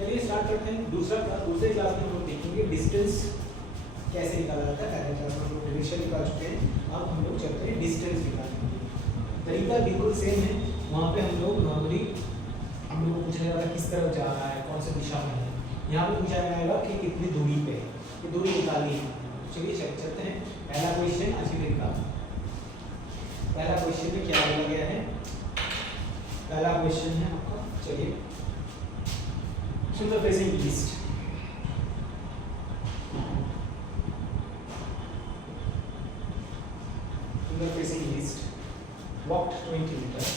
चलिए स्टार्ट करते हैं। दूसरे क्लास में हम लोग देखेंगे डिस्टेंस कैसे निकाला जाता है। पहले क्लास में हम लोग डायरेक्शन निकाल चुके हैं, अब हम लोग चलते हैं डिस्टेंस निकालने के लिए। तरीका बिल्कुल सेम है। वहाँ पे हम लोग नॉर्मली हम लोग को पूछा जाएगा किस तरफ जा रहा है, कौन सी दिशा में है। यहाँ पे पूछा जाएगा कि कितनी दूरी पे है, ये दूरी निकालनी है। चलिए चलते हैं। पहला क्वेश्चन आज के दिन का, पहला क्वेश्चन में क्या बोला गया है? पहला क्वेश्चन है आपका, चलिए सुंदर फेसिंग ईस्ट, सुंदर facing east, walked 20 meters,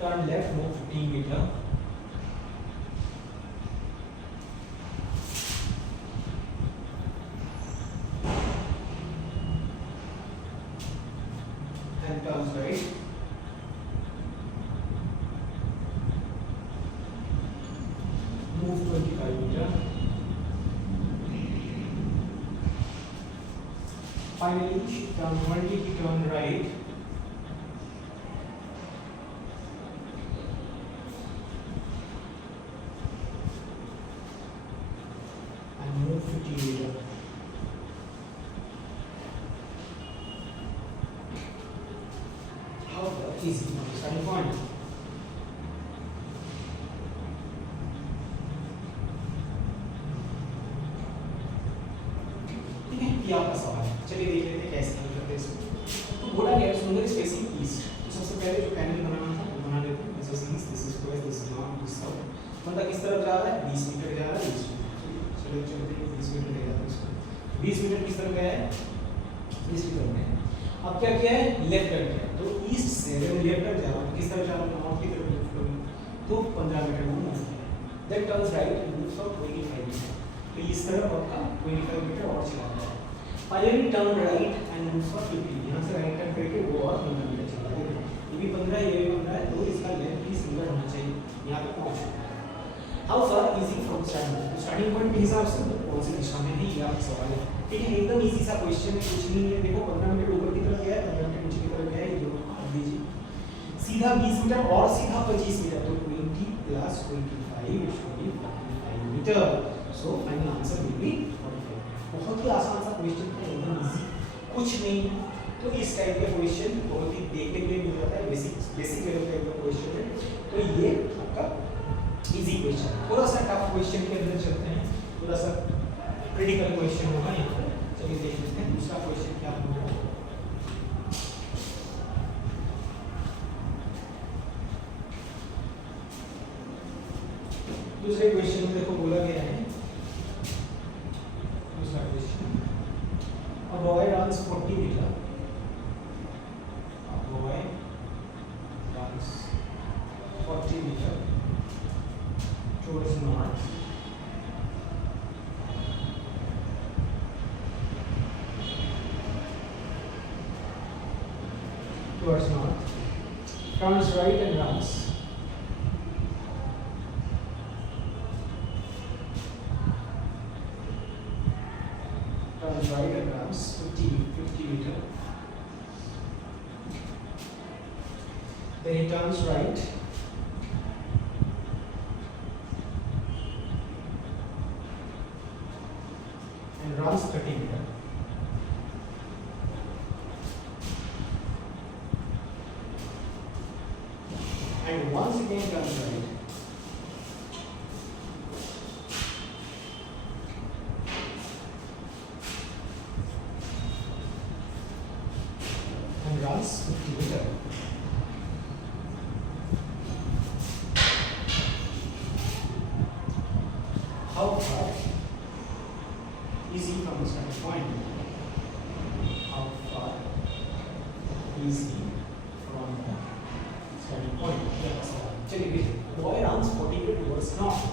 turn left, move 15 meter, and turns right, move 25 meter, finally turn right, and move 50 meter. How easy starting point. ठीक है, ये आपका सवाल है। चलिए देख लेते हैं कैसे हल करते हैं इसको। तो बोला गया सुंदर स्पेसिंग ईस्ट, तो सबसे पहले जो पैनल बनाना था वो बना लेते हैं। This is east, this is west, this is north, this south. मतलब किस तरफ जा रहा है? 20 मीटर जा रहा है। 20 मीटर चलिए चलते हैं। 20 मीटर ले जाते हैं इसको। 20 मीटर किस तरफ गया है? 20 मीटर में। अब क्या किया है? लेफ्ट टर्न किया। तो ईस्ट से लेफ्ट टर्न जा रहा है, किस तरफ जा रहा है? नॉर्थ की तरफ मूव करूंगा, तो 15 मीटर में मूव किया। Then turns right and moves for 25 metre. तो इस तरफ आपका 25 मीटर और चला गया है। Finally turn right and moves for 50। यहां से राइट टर्न करके वो और 15 मीटर चला गया। ये भी 15 ये भी 15 है, तो इसका लेंथ भी सिमिलर होना चाहिए। यहां पे पहुंच चुका है। How far is he from starting? Starting point के हिसाब से कौन सी दिशा में है, ये आपका सवाल है। ठीक है, एकदम इजी सा क्वेश्चन है, कुछ नहीं है। देखो 15 मीटर ऊपर की तरफ गया है, 15 मीटर नीचे की तरफ गया है, ये दोनों काट दीजिए। सीधा 20 मीटर और सीधा 25 मीटर, तो 20 + 25 is 45 metre. So final answer will be 45। बहुत ही आसान सा क्वेश्चन है, एकदम इजी, कुछ नहीं है। तो इस टाइप के क्वेश्चन बहुत ही देखने के लिए मिल जाता है, बेसिक लेवल का एकदम क्वेश्चन है। तो ये आपका इजी क्वेश्चन। थोड़ा सा टफ क्वेश्चन के अंदर चलते हैं, थोड़ा सा क्रिटिकल क्वेश्चन होगा यहाँ पर। चलिए देख लेते हैं दूसरा क्वेश्चन क्या होगा। दूसरे क्वेश्चन में देखो बोला गया है, दूसरा question, a boy runs 40 meter, a boy runs 40 meter towards north, turns right and runs, turns right and runs 50 meter. Then he turns right and runs 30 meter. And once again turns right and runs 50 meter. How far is he from the starting point? How far is he from the starting point? चलिए देखिए, boy runs 40 meter towards north.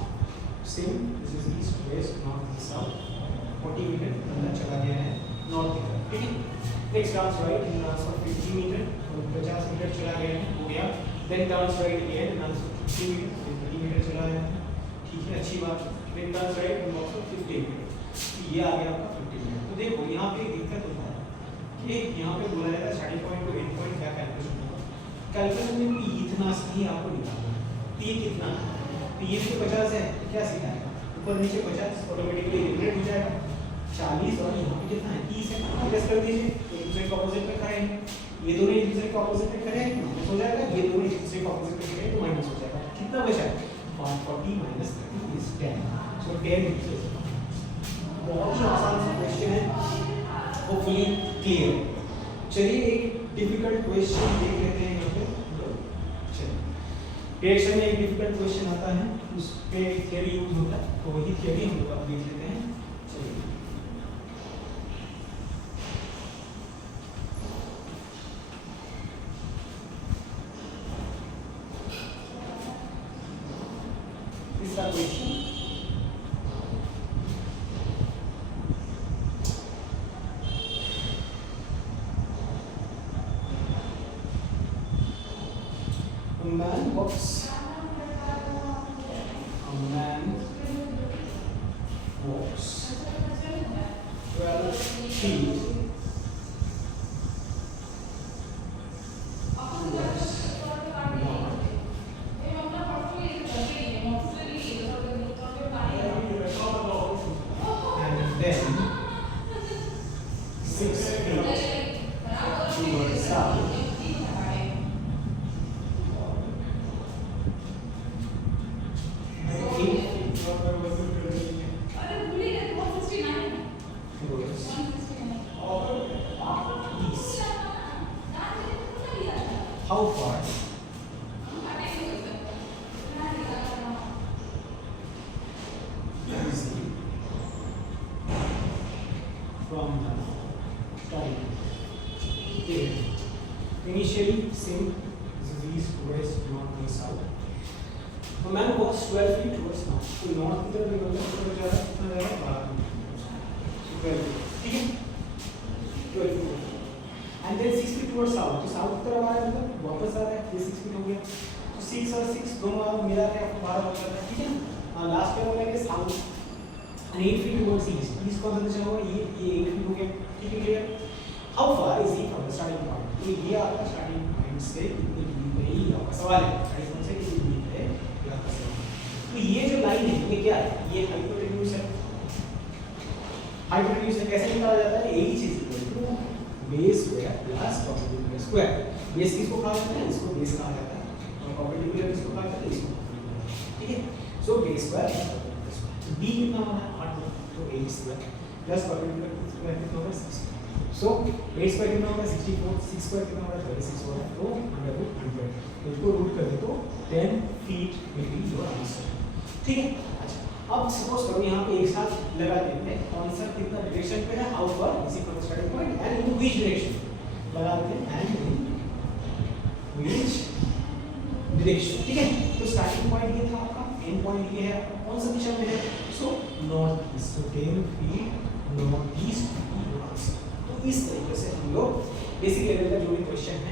Same, this is east, west, north, south. 40 meter अंदर चला गया है north की तरफ। ठीक है, next turns right and runs for 50 meter, 50 metre चला गया है, हो गया। Then turns right again and runs for 50 meter, 30 metre चला गया है। ठीक है, अच्छी बात। Then turns right and walks for 50 meter, ये आ गया आपका 50 मिनट। तो देखो यहाँ पे एक दिक्कत होता है कि यहाँ पे बोला जाता है starting point two and point क्या कैलकुलेशन होगा। कैलकुलेशन में भी इतना ही आपको निकालना है। तो ये कितना है, तो ये भी 50 है, क्या सिखाएगा ऊपर नीचे 50 ऑटोमेटिकली एलिमिनेट हो जाएगा। 40 और यहाँ पे कितना है 30 है, प्लस कर दीजिए, एक दूसरे के ऑपोजिट पे खड़े हैं, ये दोनों एक दूसरे के ऑपोजिट पे खड़े हैं माइनस हो जाएगा, ये दोनों एक दूसरे के ऑपोजिट पे खड़े हैं तो माइनस हो जाएगा। कितना बचा 40 माइनस 30 इज 10, सो 10 बहुत ही आसान सा क्वेश्चन है, होपफुली क्लियर। चलिए एक डिफिकल्ट क्वेश्चन देख लेते हैं यहाँ पे। चलिए रिएक्शन में एक डिफिकल्ट क्वेश्चन आता है, उस पे थ्योरी यूज होता है, तो वही थ्योरी हम लोग अब देख लेते हैं। चलिए तीसरा question, man walks 12 feet and then 6 feet towards south. How far is he from the starting point? Initially, same this is east, west, north and south. The man walks 12 feet towards north. तो north की तरफ निकलता है, तो जा रहा है कितना जा रहा है 12 feet, ठीक है 12 feet and then 6 feet towards south. तो south की तरफ आ रहा है, मतलब वापस आ रहा है, ये 6 feet हो गया, तो 6 और 6 दोनों आप मिला के आपको 12 हो जाता है, ठीक है। लास्ट में बोलेंगे south and 8 feet towards east. east कौन सा दिशा होगा, ये 8 feet हो गया, ठीक है clear. how far is he from the starting point? तो ये आपका स्टार्टिंग पॉइंट से कितनी दूरी पे ही आपका सवाल है, स्टार्टिंग पॉइंट से कितनी दूरी पे है आपका सवाल। तो ये जो लाइन है ये क्या है, ये हाइपोटेन्यूज है। हाइपोटेन्यूज से कैसे निकाला जाता है, यही चीज base square plus perpendicular square. Base किसको कहा जाता है, इसको बेस कहा जाता है, और परपेंडिकुलर किसको कहा जाता है, इसको, ठीक है। So base square plus perpendicular square, b कितना होना है 8, तो 8 स्क्वायर प्लस परपेंडिकुलर स्क्वायर कितना होगा 6। सो 8 स्क्वायर कितना होगा 64, 6 स्क्वायर कितना होगा 36 होगा, तो √100, तो इसको रूट कर दे तो 10 feet will be your answer, ठीक है। अच्छा अब सपोज करो यहाँ पे एक साथ लगा देते हैं, कौन सा कितना डायरेक्शन पे है, how far is he from the starting point and in which direction लगा देते हैं, एंड इन व्हिच डायरेक्शन, ठीक है। तो स्टार्टिंग पॉइंट ये था आपका, एंड पॉइंट ये है, कौन सा दिशा में है, सो नॉर्थ ईस्ट, सो 10 फीट नॉर्थ ईस्ट। तो इस तरीके से हम लोग बेसिक लेवल का जो भी क्वेश्चन है